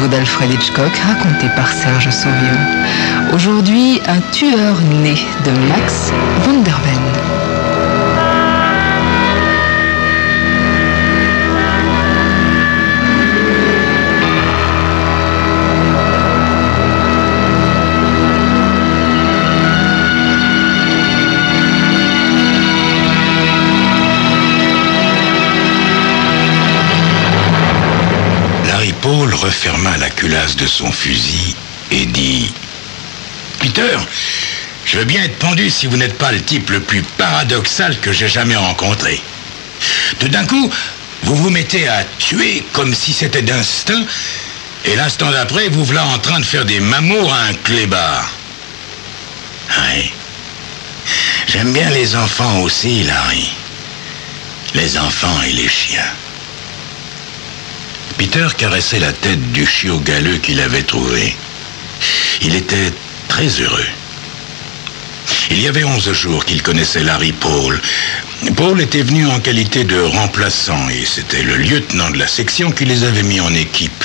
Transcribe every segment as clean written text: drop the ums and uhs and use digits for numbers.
nouveau d'Alfred Hitchcock, raconté par Serge Sauvion. Aujourd'hui, un tueur né de Max van der Ven. Paul referma la culasse de son fusil et dit « Peter, je veux bien être pendu si vous n'êtes pas le type le plus paradoxal que j'ai jamais rencontré. Tout d'un coup, vous vous mettez à tuer comme si c'était d'instinct, et l'instant d'après, vous voilà en train de faire des mamours à un clébard. » Oui. J'aime bien les enfants aussi, Larry. Les enfants et les chiens. Peter caressait la tête du chiot galeux qu'il avait trouvé. Il était très heureux. Il y avait 11 jours qu'il connaissait Larry Paul. Paul était venu en qualité de remplaçant et c'était le lieutenant de la section qui les avait mis en équipe.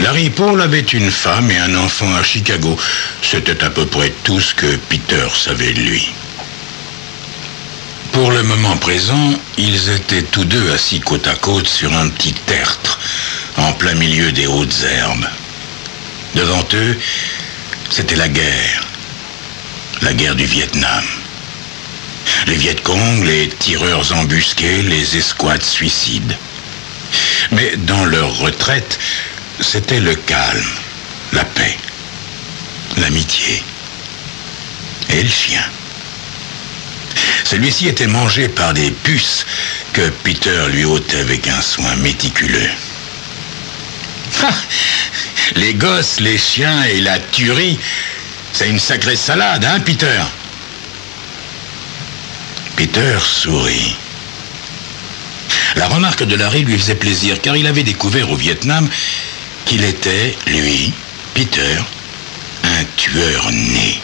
Larry Paul avait une femme et un enfant à Chicago. C'était à peu près tout ce que Peter savait de lui. Pour le moment présent, ils étaient tous deux assis côte à côte sur un petit tertre, en plein milieu des hautes herbes. Devant eux, c'était la guerre du Vietnam. Les Viet Cong, les tireurs embusqués, les escouades suicides. Mais dans leur retraite, c'était le calme, la paix, l'amitié et le chien. Celui-ci était mangé par des puces que Peter lui ôtait avec un soin méticuleux. Ah, les gosses, les chiens et la tuerie, c'est une sacrée salade, hein, Peter? Peter sourit. La remarque de Larry lui faisait plaisir, car il avait découvert au Vietnam qu'il était, lui, Peter, un tueur né.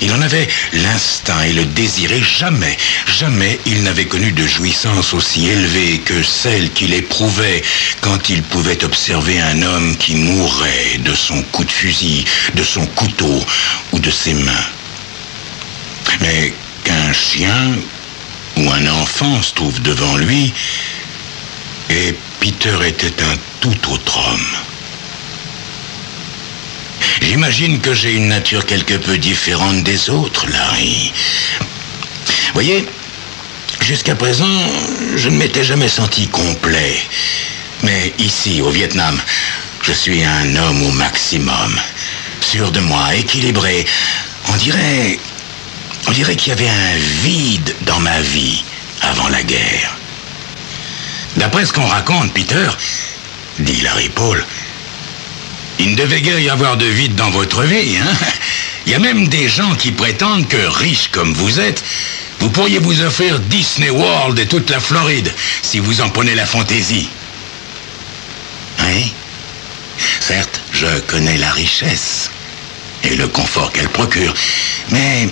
Il en avait l'instinct et le désir, et jamais il n'avait connu de jouissance aussi élevée que celle qu'il éprouvait quand il pouvait observer un homme qui mourait de son coup de fusil, de son couteau ou de ses mains. Mais qu'un chien ou un enfant se trouve devant lui, et Peter était un tout autre homme. J'imagine que j'ai une nature quelque peu différente des autres, Larry. Voyez, jusqu'à présent, je ne m'étais jamais senti complet. Mais ici, au Vietnam, je suis un homme au maximum. Sûr de moi, équilibré. On dirait qu'il y avait un vide dans ma vie avant la guerre. D'après ce qu'on raconte, Peter, dit Larry Paul, il ne devait guère y avoir de vide dans votre vie, hein? Il y a même des gens qui prétendent que, riches comme vous êtes, vous pourriez vous offrir Disney World et toute la Floride, si vous en prenez la fantaisie. Oui, certes, je connais la richesse et le confort qu'elle procure, mais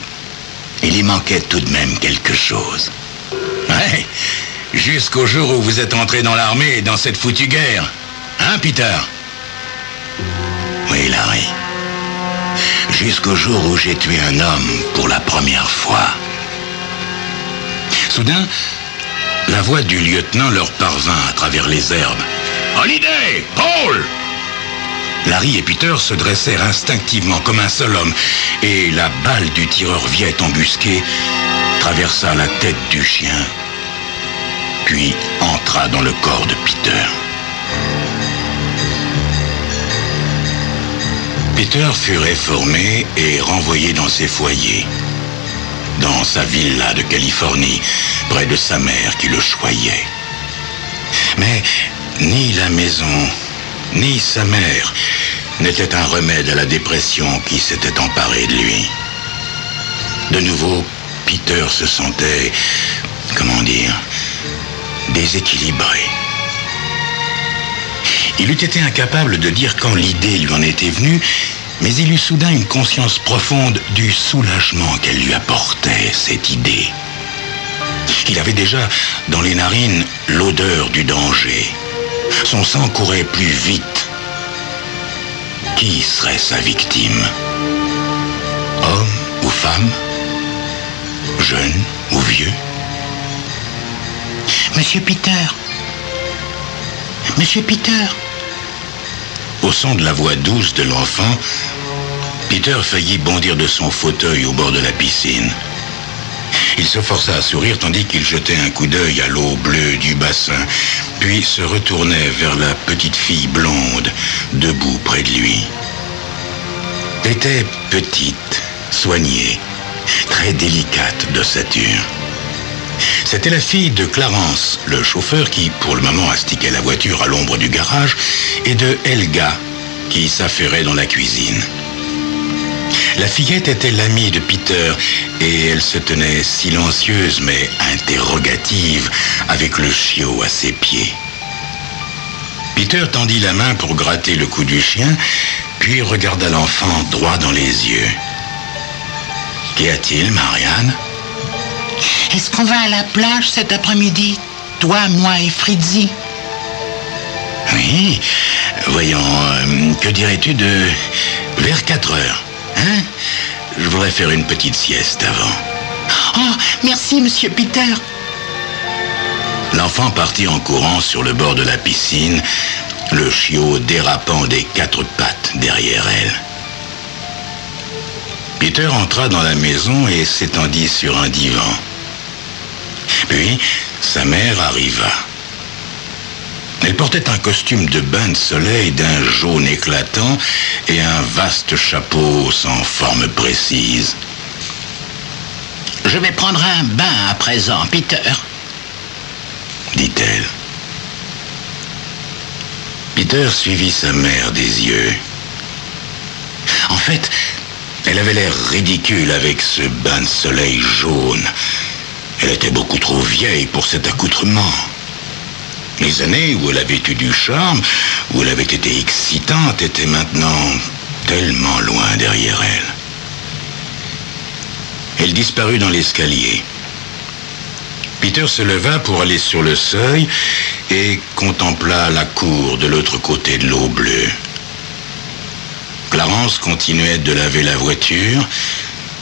il y manquait tout de même quelque chose. Oui, jusqu'au jour où vous êtes entré dans l'armée et dans cette foutue guerre. Hein, Peter? Oui, Larry. Jusqu'au jour où j'ai tué un homme pour la première fois. Soudain, la voix du lieutenant leur parvint à travers les herbes. « Holiday! Paul !» Larry et Peter se dressèrent instinctivement comme un seul homme, et la balle du tireur viet embusqué traversa la tête du chien, puis entra dans le corps de Peter. Peter fut réformé et renvoyé dans ses foyers, dans sa villa de Californie, près de sa mère qui le choyait. Mais ni la maison, ni sa mère n'étaient un remède à la dépression qui s'était emparée de lui. De nouveau, Peter se sentait, déséquilibré. Il eût été incapable de dire quand l'idée lui en était venue, mais il eut soudain une conscience profonde du soulagement qu'elle lui apportait, cette idée. Il avait déjà dans les narines l'odeur du danger. Son sang courait plus vite Qui serait sa victime? Homme ou femme? Jeune ou vieux? Monsieur Peter. Monsieur Peter. Au son de la voix douce de l'enfant, Peter faillit bondir de son fauteuil au bord de la piscine. Il se força à sourire tandis qu'il jetait un coup d'œil à l'eau bleue du bassin, puis se retournait vers la petite fille blonde, debout près de lui. Elle était petite, soignée, très délicate d'ossature. C'était la fille de Clarence, le chauffeur qui, pour le moment, astiquait la voiture à l'ombre du garage, et de Helga, qui s'affairait dans la cuisine. La fillette était l'amie de Peter, et elle se tenait silencieuse mais interrogative, avec le chiot à ses pieds. Peter tendit la main pour gratter le cou du chien, puis regarda l'enfant droit dans les yeux. « Qu'y a-t-il, Marianne ?» Est-ce qu'on va à la plage cet après-midi? Toi, moi et Fritzi? Oui, voyons, que dirais-tu de vers 4 heures, hein? Je voudrais faire une petite sieste avant. Oh, merci, monsieur Peter. L'enfant partit en courant sur le bord de la piscine, le chiot dérapant des 4 pattes derrière elle. Peter entra dans la maison et s'étendit sur un divan. Puis, sa mère arriva. Elle portait un costume de bain de soleil d'un jaune éclatant et un vaste chapeau sans forme précise. « Je vais prendre un bain à présent, Peter, » dit-elle. Peter suivit sa mère des yeux. En fait, elle avait l'air ridicule avec ce bain de soleil jaune. Elle était beaucoup trop vieille pour cet accoutrement. Les années où elle avait eu du charme, où elle avait été excitante, étaient maintenant tellement loin derrière elle. Elle disparut dans l'escalier. Peter se leva pour aller sur le seuil et contempla la cour de l'autre côté de l'eau bleue. Clarence continuait de laver la voiture.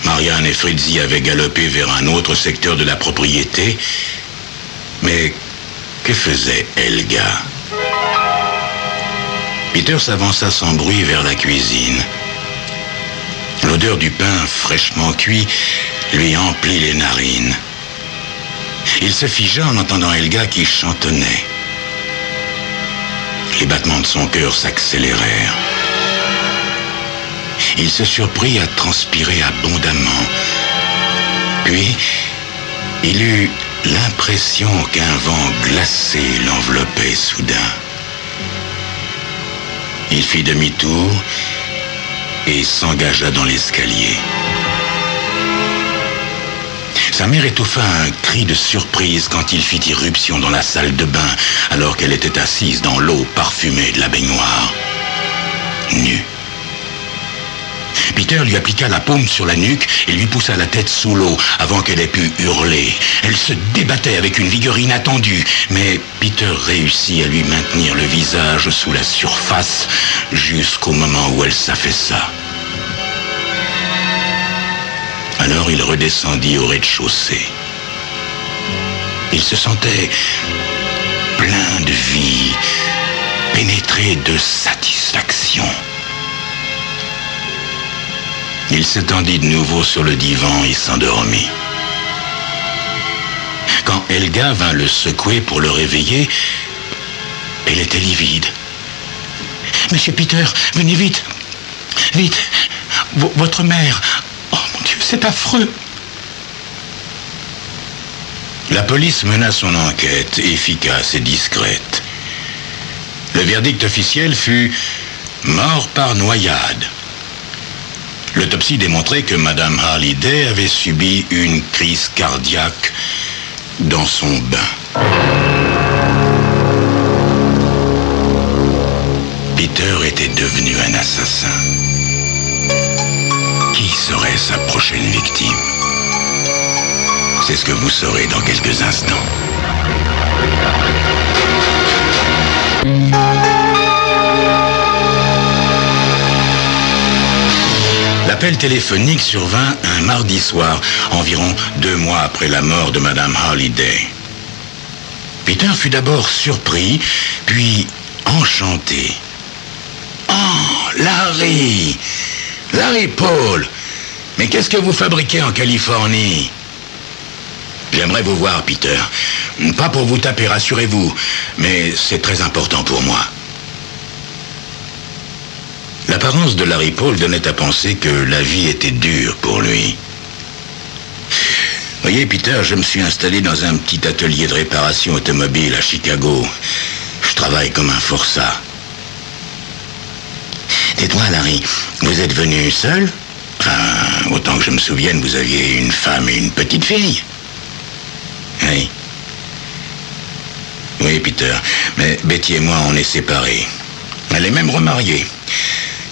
Marianne et Fritzi avaient galopé vers un autre secteur de la propriété. Mais que faisait Helga? Peter s'avança sans bruit vers la cuisine. L'odeur du pain fraîchement cuit lui emplit les narines. Il se figea en entendant Helga qui chantonnait. Les battements de son cœur s'accélérèrent. Il se surprit à transpirer abondamment. Puis, il eut l'impression qu'un vent glacé l'enveloppait soudain. Il fit demi-tour et s'engagea dans l'escalier. Sa mère étouffa un cri de surprise quand il fit irruption dans la salle de bain alors qu'elle était assise dans l'eau parfumée de la baignoire. Nue. Peter lui appliqua la paume sur la nuque et lui poussa la tête sous l'eau avant qu'elle ait pu hurler. Elle se débattait avec une vigueur inattendue, mais Peter réussit à lui maintenir le visage sous la surface jusqu'au moment où elle s'affaissa. Alors il redescendit au rez-de-chaussée. Il se sentait plein de vie, pénétré de satisfaction. Il s'étendit de nouveau sur le divan et s'endormit. Quand Helga vint le secouer pour le réveiller, elle était livide. « Monsieur Peter, venez vite, vite, votre mère, oh mon Dieu, c'est affreux !» La police mena son enquête, efficace et discrète. Le verdict officiel fut « mort par noyade ». L'autopsie démontrait que Madame Halliday avait subi une crise cardiaque dans son bain. Peter était devenu un assassin. Qui serait sa prochaine victime? C'est ce que vous saurez dans quelques instants. L'appel téléphonique survint un mardi soir, environ 2 mois après la mort de Madame Holliday. Peter fut d'abord surpris, puis enchanté. « Oh, Larry! Larry Paul! Mais qu'est-ce que vous fabriquez en Californie? » « J'aimerais vous voir, Peter. Pas pour vous taper, rassurez-vous, mais c'est très important pour moi. » L'apparence de Larry Paul donnait à penser que la vie était dure pour lui. « Voyez, Peter, je me suis installé dans un petit atelier de réparation automobile à Chicago. Je travaille comme un forçat. » « Dites-moi, Larry, vous êtes venu seul? Enfin, autant que je me souvienne, vous aviez une femme et une petite fille. » Oui. Oui, Peter. Mais Betty et moi, on est séparés. Elle est même remariée.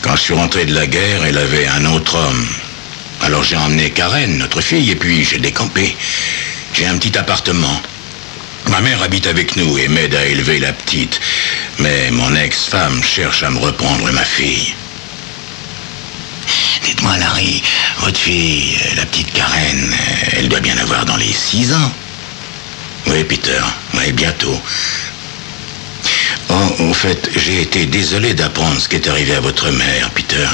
Quand je suis rentré de la guerre, elle avait un autre homme. Alors j'ai emmené Karen, notre fille, et puis j'ai décampé. J'ai un petit appartement. Ma mère habite avec nous et m'aide à élever la petite. Mais mon ex-femme cherche à me reprendre ma fille. Dites-moi, Larry, votre fille, la petite Karen, elle doit bien avoir dans les 6 ans. Oui, Peter, oui, bientôt. Oh, au fait, j'ai été désolé d'apprendre ce qui est arrivé à votre mère, Peter.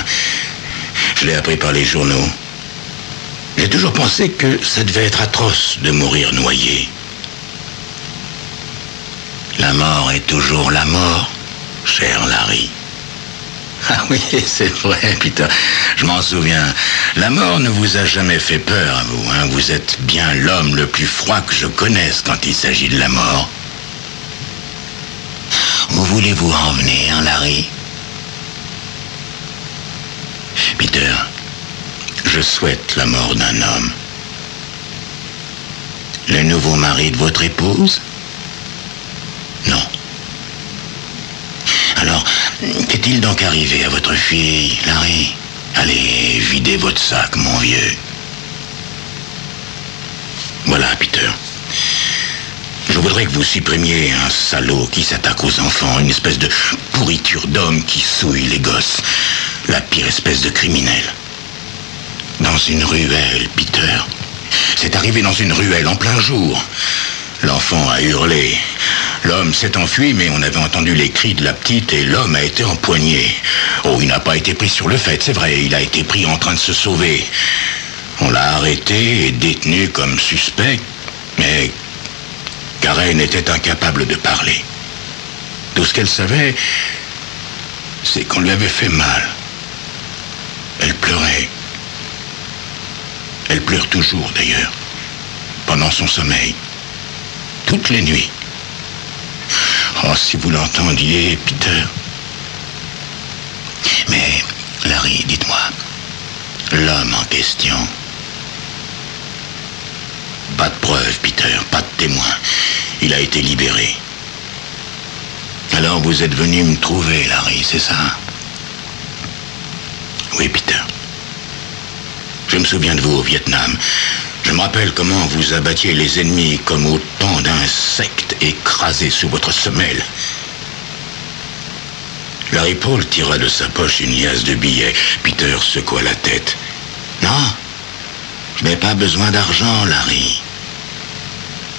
Je l'ai appris par les journaux. J'ai toujours pensé que ça devait être atroce de mourir noyé. La mort est toujours la mort, cher Larry. Ah oui, c'est vrai, Peter. Je m'en souviens. La mort ne vous a jamais fait peur, à vous, hein? Vous êtes bien l'homme le plus froid que je connaisse quand il s'agit de la mort. Où voulez-vous en venir, Larry? Peter, je souhaite la mort d'un homme. Le nouveau mari de votre épouse? Non. Alors, qu'est-il donc arrivé à votre fille, Larry? Allez, videz votre sac, mon vieux. Voilà, Peter. Je voudrais que vous supprimiez un salaud qui s'attaque aux enfants, une espèce de pourriture d'homme qui souille les gosses. La pire espèce de criminel. Dans une ruelle, Peter. C'est arrivé dans une ruelle en plein jour. L'enfant a hurlé. L'homme s'est enfui, mais on avait entendu les cris de la petite et l'homme a été empoigné. Oh, il n'a pas été pris sur le fait, c'est vrai, il a été pris en train de se sauver. On l'a arrêté et détenu comme suspect, mais Karen était incapable de parler. Tout ce qu'elle savait, c'est qu'on lui avait fait mal. Elle pleurait. Elle pleure toujours, d'ailleurs, pendant son sommeil, toutes les nuits. Oh, si vous l'entendiez, Peter. Mais, Larry, dites-moi, l'homme en question... Pas de preuves, Peter, pas de témoins. Il a été libéré. Alors vous êtes venu me trouver, Larry, c'est ça? Oui, Peter. Je me souviens de vous au Vietnam. Je me rappelle comment vous abattiez les ennemis comme autant d'insectes écrasés sous votre semelle. Larry Paul tira de sa poche une liasse de billets. Peter secoua la tête. Non, je n'ai pas besoin d'argent, Larry.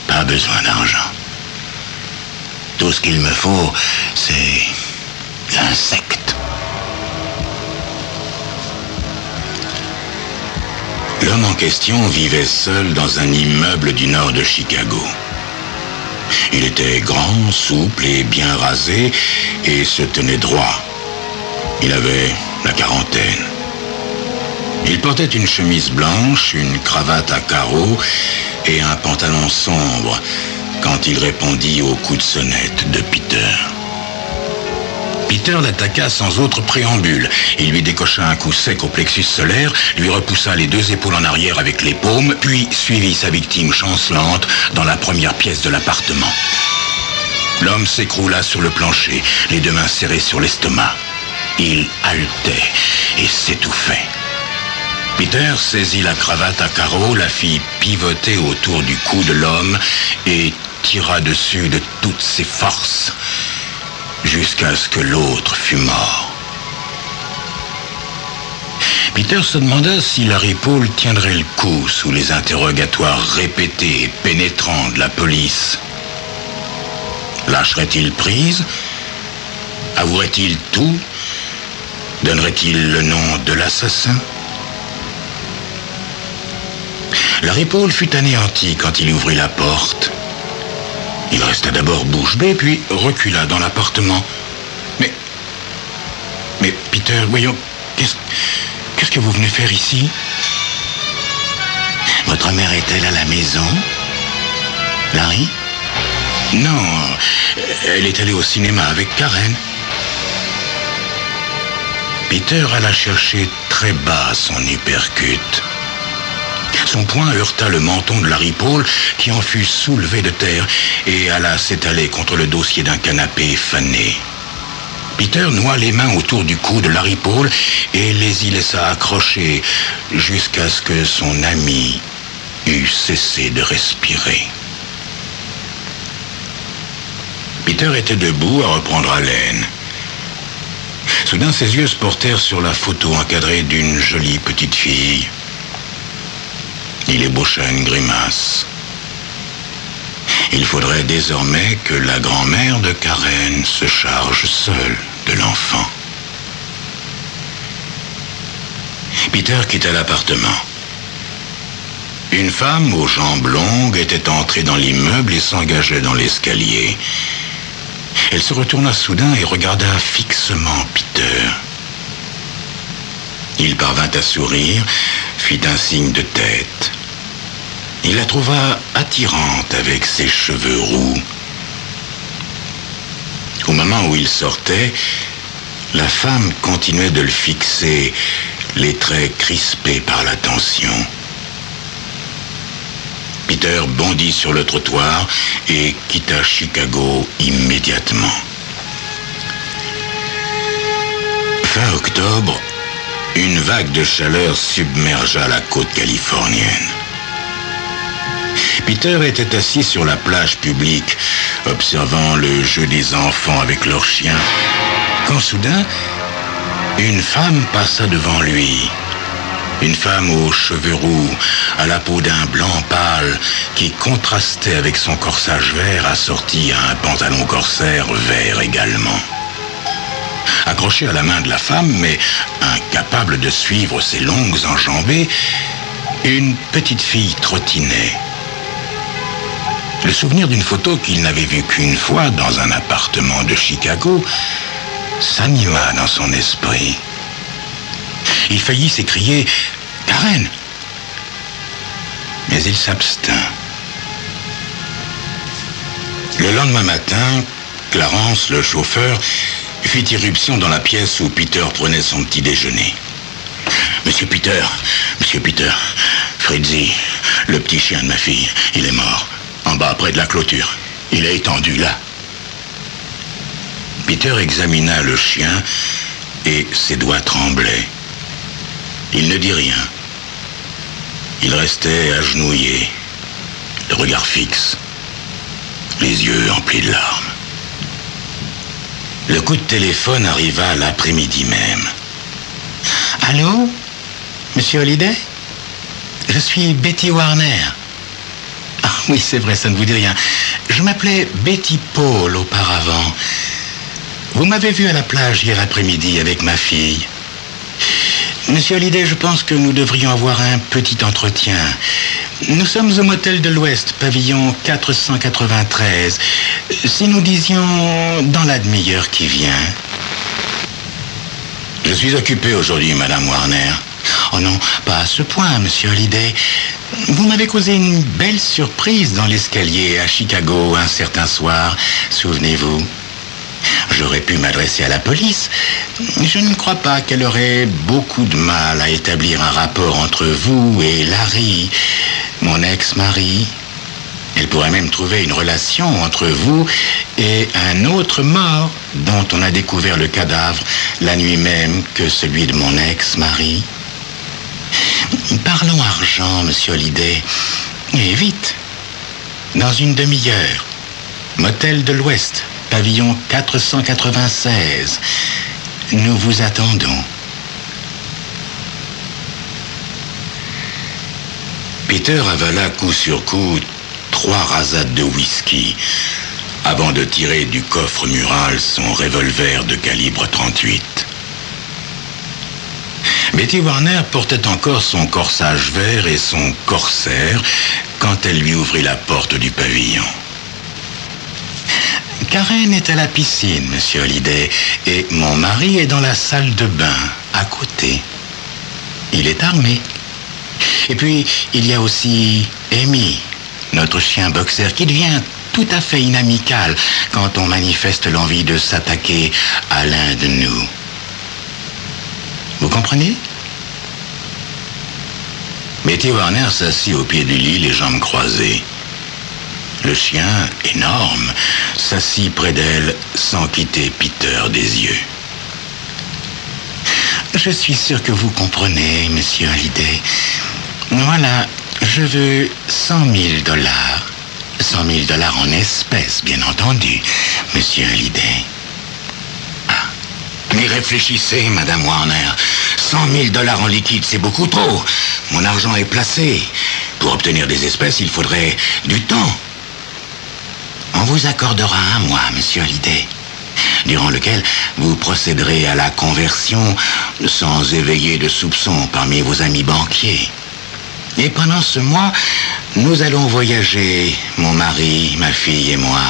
Pas besoin d'argent. Tout ce qu'il me faut, c'est l'insecte. L'homme en question vivait seul dans un immeuble du nord de Chicago. Il était grand, souple et bien rasé et se tenait droit. Il avait la quarantaine. Il portait une chemise blanche, une cravate à carreaux et un pantalon sombre quand il répondit au coup de sonnette de Peter. Peter l'attaqua sans autre préambule. Il lui décocha un coup sec au plexus solaire, lui repoussa les 2 épaules en arrière avec les paumes, puis suivit sa victime chancelante dans la première pièce de l'appartement. L'homme s'écroula sur le plancher, les 2 mains serrées sur l'estomac. Il haletait et s'étouffait. Peter saisit la cravate à carreaux, la fit pivoter autour du cou de l'homme et tira dessus de toutes ses forces, jusqu'à ce que l'autre fût mort. Peter se demanda si Larry Paul tiendrait le coup sous les interrogatoires répétés et pénétrants de la police. Lâcherait-il prise? Avouerait-il tout? Donnerait-il le nom de l'assassin? Larry Paul fut anéanti quand il ouvrit la porte. Il resta d'abord bouche bée, puis recula dans l'appartement. Mais Peter, voyons, qu'est-ce que vous venez faire ici? Votre mère est-elle à la maison, Larry? Non, elle est allée au cinéma avec Karen. Peter alla chercher très bas son uppercut. Son poing heurta le menton de Larry Paul, qui en fut soulevé de terre et alla s'étaler contre le dossier d'un canapé fané. Peter noua les mains autour du cou de Larry Paul et les y laissa accrocher jusqu'à ce que son ami eût cessé de respirer. Peter était debout à reprendre haleine. Soudain, ses yeux se portèrent sur la photo encadrée d'une jolie petite fille. Il ébaucha une grimace. Il faudrait désormais que la grand-mère de Karen se charge seule de l'enfant. Peter quitta l'appartement. Une femme aux jambes longues était entrée dans l'immeuble et s'engageait dans l'escalier. Elle se retourna soudain et regarda fixement Peter. Il parvint à sourire, fit un signe de tête. Il la trouva attirante avec ses cheveux roux. Au moment où il sortait, la femme continuait de le fixer, les traits crispés par la tension. Peter bondit sur le trottoir et quitta Chicago immédiatement. Fin octobre, une vague de chaleur submergea la côte californienne. Peter était assis sur la plage publique, observant le jeu des enfants avec leurs chiens, quand soudain, une femme passa devant lui. Une femme aux cheveux roux, à la peau d'un blanc pâle, qui contrastait avec son corsage vert assorti à un pantalon corsaire vert également. Accroché à la main de la femme, mais incapable de suivre ses longues enjambées, une petite fille trottinait. Le souvenir d'une photo qu'il n'avait vue qu'une fois dans un appartement de Chicago s'anima dans son esprit. Il faillit s'écrier « Karen !» mais il s'abstint. Le lendemain matin, Clarence, le chauffeur, fit irruption dans la pièce où Peter prenait son petit déjeuner. « Monsieur Peter, Fritzy, le petit chien de ma fille, il est mort, en bas près de la clôture. Il est étendu là. » Peter examina le chien et ses doigts tremblaient. Il ne dit rien. Il restait agenouillé, le regard fixe, les yeux emplis de larmes. Le coup de téléphone arriva l'après-midi même. « Allô, Monsieur Holliday? Je suis Betty Warner. » Ah oui, c'est vrai, ça ne vous dit rien. Je m'appelais Betty Paul auparavant. Vous m'avez vu à la plage hier après-midi avec ma fille. Monsieur Holliday, je pense que nous devrions avoir un petit entretien. Nous sommes au motel de l'Ouest, pavillon 493. Si nous disions dans la demi-heure qui vient. Je suis occupé aujourd'hui, Madame Warner. Oh non, pas à ce point, Monsieur Holliday. Vous m'avez causé une belle surprise dans l'escalier à Chicago un certain soir, souvenez-vous. J'aurais pu m'adresser à la police. Je ne crois pas qu'elle aurait beaucoup de mal à établir un rapport entre vous et Larry, mon ex-mari. Elle pourrait même trouver une relation entre vous et un autre mort dont on a découvert le cadavre la nuit même que celui de mon ex-mari. Parlons argent, Monsieur Holliday. Et vite. Dans une demi-heure. Motel de l'Ouest. Pavillon 496. Nous vous attendons. Peter avala coup sur coup 3 rasades de whisky avant de tirer du coffre mural son revolver de calibre 38. Betty Warner portait encore son corsage vert et son corsaire quand elle lui ouvrit la porte du pavillon. Karen est à la piscine, monsieur Hallyday, et mon mari est dans la salle de bain, à côté. Il est armé. Et puis, il y a aussi Amy, notre chien boxer, qui devient tout à fait inamical quand on manifeste l'envie de s'attaquer à l'un de nous. Vous comprenez? Betty Warner s'assit au pied du lit, les jambes croisées. Le chien, énorme, s'assit près d'elle sans quitter Peter des yeux. Je suis sûr que vous comprenez, monsieur Hallyday. Voilà, je veux 100 000 $. 100 000 $ en espèces, bien entendu, monsieur Hallyday. Ah, mais réfléchissez, madame Warner. 100 000 $ en liquide, c'est beaucoup trop. Mon argent est placé. Pour obtenir des espèces, il faudrait du temps. On vous accordera un mois, monsieur Hallyday, durant lequel vous procéderez à la conversion sans éveiller de soupçons parmi vos amis banquiers. Et pendant ce mois, nous allons voyager, mon mari, ma fille et moi.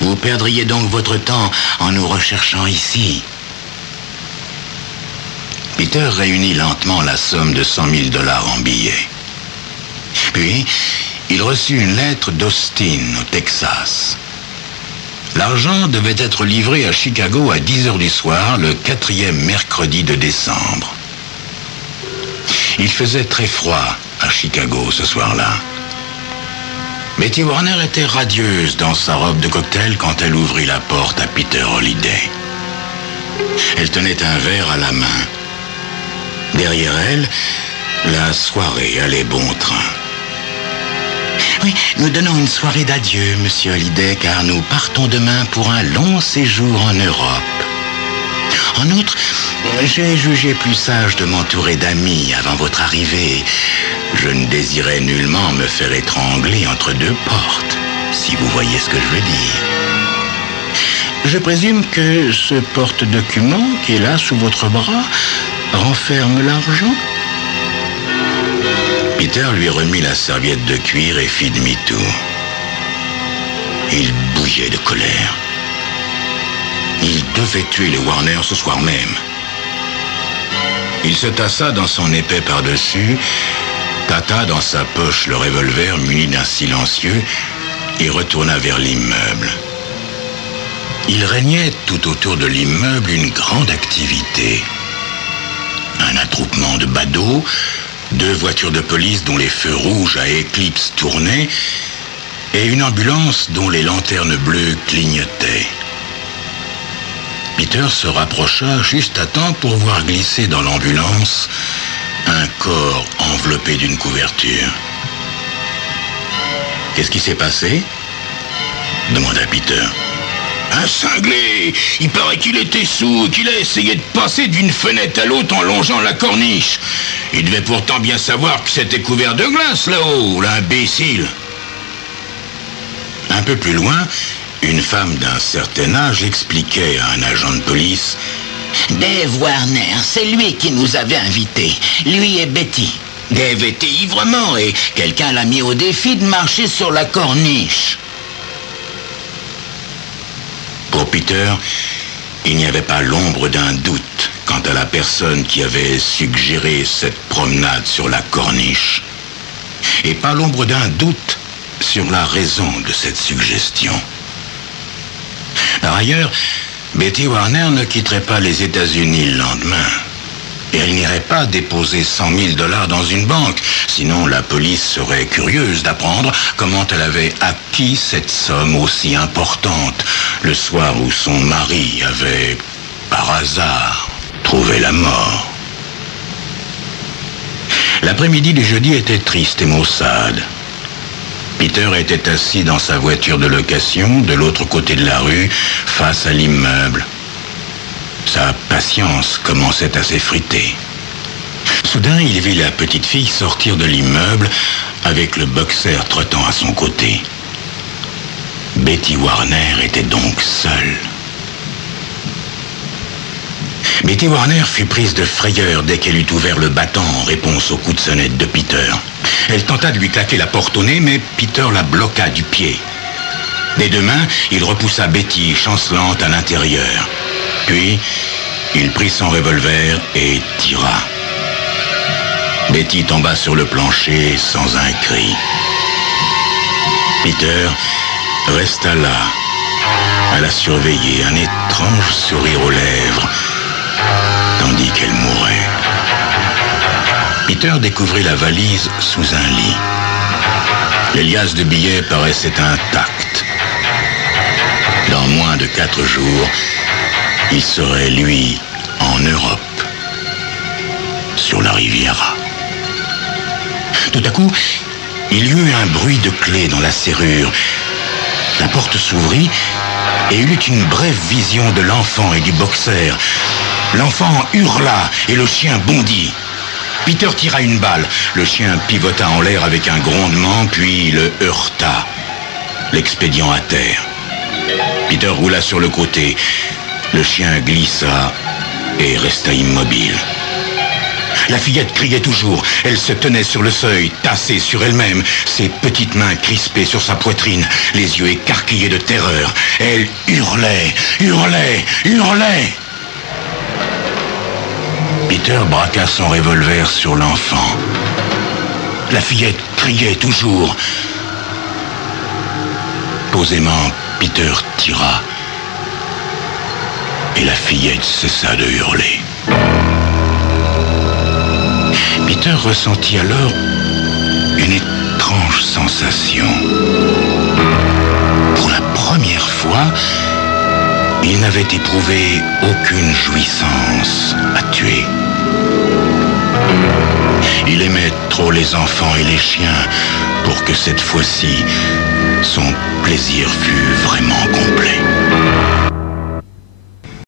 Vous perdriez donc votre temps en nous recherchant ici. Peter réunit lentement la somme de 100 000 $ en billets. Puis, il reçut une lettre d'Austin, au Texas. L'argent devait être livré à Chicago à 10 h du soir, le 4e mercredi de décembre. Il faisait très froid à Chicago ce soir-là. Betty Warner était radieuse dans sa robe de cocktail quand elle ouvrit la porte à Peter Hallyday. Elle tenait un verre à la main. Derrière elle, la soirée allait bon train. Oui, nous donnons une soirée d'adieu, monsieur Hallyday, car nous partons demain pour un long séjour en Europe. En outre, j'ai jugé plus sage de m'entourer d'amis avant votre arrivée. Je ne désirais nullement me faire étrangler entre 2 portes, si vous voyez ce que je veux dire. Je présume que ce porte-document qui est là sous votre bras renferme l'argent? Peter lui remit la serviette de cuir et fit demi-tour. Il bouillait de colère. Il devait tuer les Warner ce soir même. Il se tassa dans son épais par-dessus, tâta dans sa poche le revolver muni d'un silencieux et retourna vers l'immeuble. Il régnait tout autour de l'immeuble une grande activité. Un attroupement de badauds, 2 voitures de police dont les feux rouges à éclipse tournaient et une ambulance dont les lanternes bleues clignotaient. Peter se rapprocha juste à temps pour voir glisser dans l'ambulance un corps enveloppé d'une couverture. « Qu'est-ce qui s'est passé ?» demanda Peter. « Un cinglé! Il paraît qu'il était saoul et qu'il a essayé de passer d'une fenêtre à l'autre en longeant la corniche. Il devait pourtant bien savoir que c'était couvert de glace là-haut, l'imbécile. » Un peu plus loin, une femme d'un certain âge expliquait à un agent de police: « Dave Warner, c'est lui qui nous avait invités, lui et Betty. Dave était ivre-mort et quelqu'un l'a mis au défi de marcher sur la corniche. » Pour Peter, il n'y avait pas l'ombre d'un doute quant à la personne qui avait suggéré cette promenade sur la corniche. Et pas l'ombre d'un doute sur la raison de cette suggestion. Par ailleurs, Betty Warner ne quitterait pas les États-Unis le lendemain. Et elle n'irait pas déposer 100 000 $ dans une banque. Sinon, la police serait curieuse d'apprendre comment elle avait acquis cette somme aussi importante le soir où son mari avait, par hasard, trouvé la mort. L'après-midi du jeudi était triste et maussade. Peter était assis dans sa voiture de location, de l'autre côté de la rue, face à l'immeuble. Sa patience commençait à s'effriter. Soudain, il vit la petite fille sortir de l'immeuble avec le boxeur trottant à son côté. Betty Warner était donc seule. Betty Warner fut prise de frayeur dès qu'elle eut ouvert le battant en réponse au coup de sonnette de Peter. Elle tenta de lui claquer la porte au nez, mais Peter la bloqua du pied. Des deux mains, il repoussa Betty, chancelante à l'intérieur. Puis, il prit son revolver et tira. Betty tomba sur le plancher sans un cri. Peter resta là, à la surveiller, un étrange sourire aux lèvres, tandis qu'elle mourait. Peter découvrit la valise sous un lit. Les liasses de billets paraissaient intactes. Dans moins de 4 jours, il serait, lui, en Europe, sur la Riviera. Tout à coup, il y eut un bruit de clé dans la serrure. La porte s'ouvrit et il eut une brève vision de l'enfant et du boxeur. L'enfant hurla et le chien bondit. Peter tira une balle. Le chien pivota en l'air avec un grondement, puis le heurta, l'expédiant à terre. Peter roula sur le côté. Le chien glissa et resta immobile. La fillette criait toujours. Elle se tenait sur le seuil, tassée sur elle-même, ses petites mains crispées sur sa poitrine, les yeux écarquillés de terreur. Elle hurlait, hurlait, hurlait. Peter braqua son revolver sur l'enfant. La fillette criait toujours. Posément, Peter tira. Et la fillette cessa de hurler. Peter ressentit alors une étrange sensation. Pour la première fois, il n'avait éprouvé aucune jouissance à tuer. Il aimait trop les enfants et les chiens pour que cette fois-ci, son plaisir fût vraiment complet.